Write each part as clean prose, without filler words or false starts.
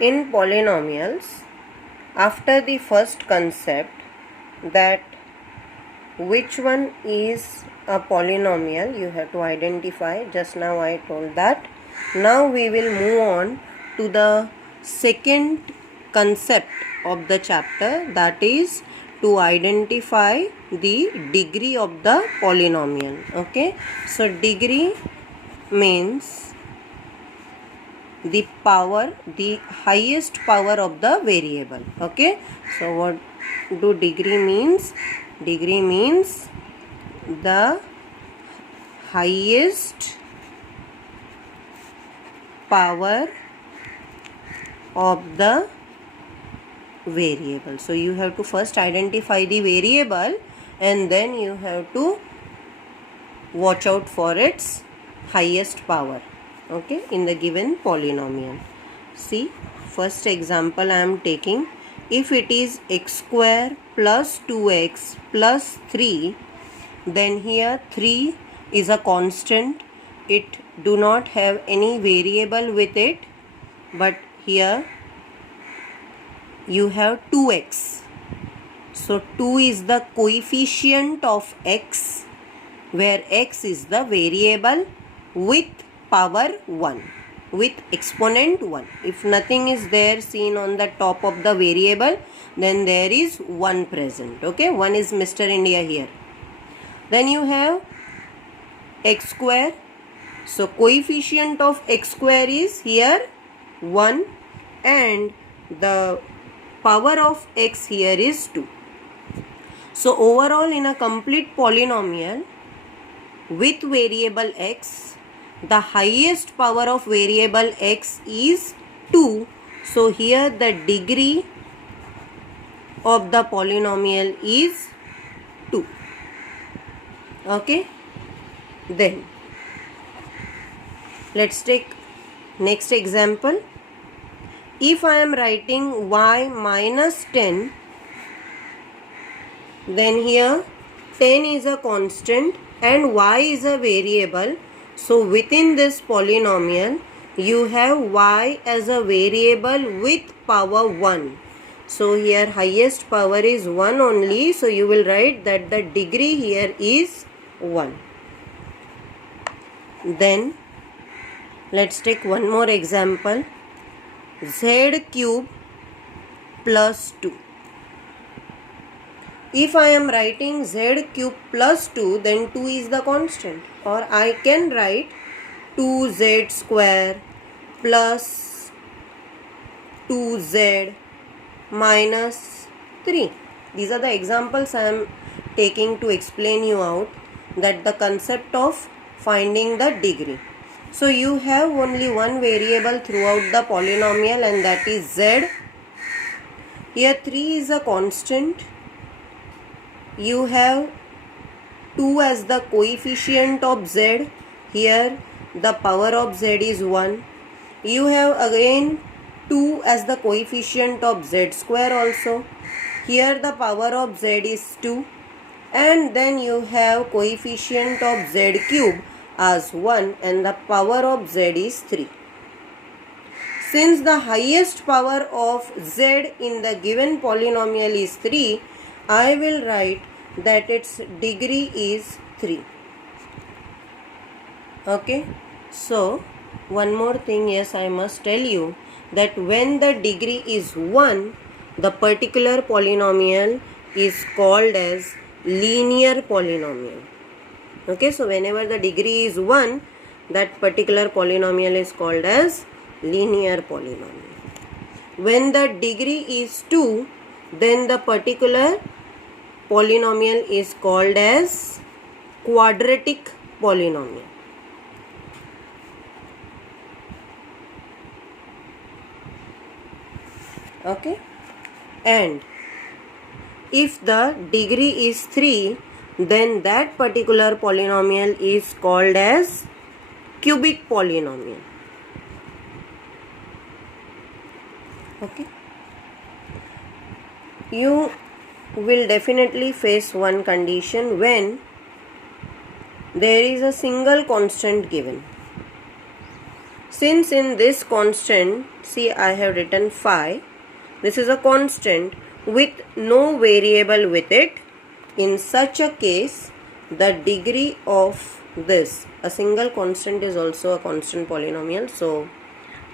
In polynomials, after the first concept that which one is a polynomial, you have to identify. Just now I told that. Now we will move on to the second concept of the chapter, that is to identify the degree of the polynomial. Okay, so degree means the power, the highest power of the variable. Okay, so what do degree means? Degree means the highest power of the variable. So you have to first identify the variable and then you have to watch out for its highest power. Okay, in the given polynomial. See, first example I am taking. If it is x square plus 2x plus 3, then here 3 is a constant. It do not have any variable with it, but here you have 2x. So 2 is the coefficient of x, where x is the variable with power 1, with exponent 1. If nothing is there seen on the top of the variable, then there is 1 present. Okay, 1 is Mr. India here. Then you have x square. So coefficient of x square is here 1 and the power of x here is 2. So overall, in a complete polynomial with variable x, the highest power of variable x is 2. So here the degree of the polynomial is 2. Okay, then let's take next example. If I am writing y minus 10, then here 10 is a constant and y is a variable. So within this polynomial, you have y as a variable with power 1. So here highest power is 1 only. So you will write that the degree here is 1. Then let's take one more example. Z cube plus 2. If I am writing z cube plus 2, then 2 is the constant. Or I can write 2z square plus 2z minus 3. These are the examples I am taking to explain you out that the concept of finding the degree. So you have only one variable throughout the polynomial, and that is z. Here 3 is a constant. You have 2 as the coefficient of z. Here the power of z is 1. You have again 2 as the coefficient of z square also. Here the power of z is 2. And then you have coefficient of z cube as 1 and the power of z is 3. Since the highest power of z in the given polynomial is 3, I will write that its degree is 3. Okay. So, one more thing, yes, I must tell you that when the degree is 1, the particular polynomial is called as linear polynomial. Okay, so whenever the degree is 1, that particular polynomial is called as linear polynomial. When the degree is 2, then the particular polynomial is called as quadratic polynomial. Okay, and if the degree is 3, then that particular polynomial is called as cubic polynomial. Okay, you will definitely face one condition when there is a single constant given. since in this constant, see I have written phi, this is a constant with no variable with it. In such a case, the degree of this, a single constant is also a constant polynomial. So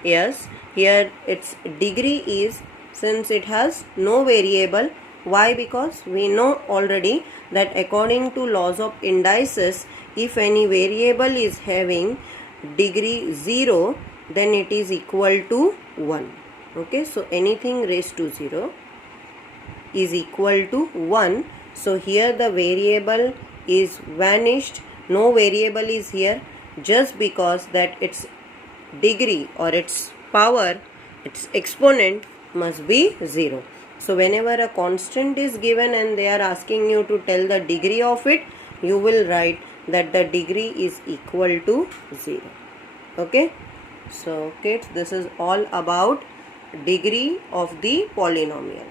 yes, here its degree is, since it has no variable. Why? Because we know already that according to laws of indices, if any variable is having degree 0, then it is equal to 1. Okay, so anything raised to 0 is equal to 1. So here the variable is vanished, no variable is here, just because that its degree or its power, its exponent must be 0. So whenever a constant is given and they are asking you to tell the degree of it, you will write that the degree is equal to 0. Okay, so kids, this is all about degree of the polynomial.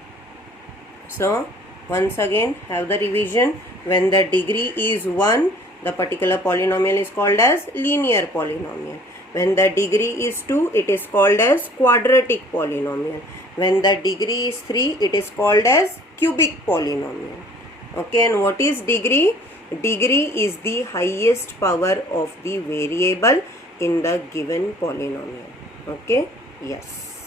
So once again have the revision. When the degree is 1, the particular polynomial is called as linear polynomial. When the degree is 2, it is called as quadratic polynomial. When the degree is 3, it is called as cubic polynomial. Okay, and what is degree? Degree is the highest power of the variable in the given polynomial. Okay, yes.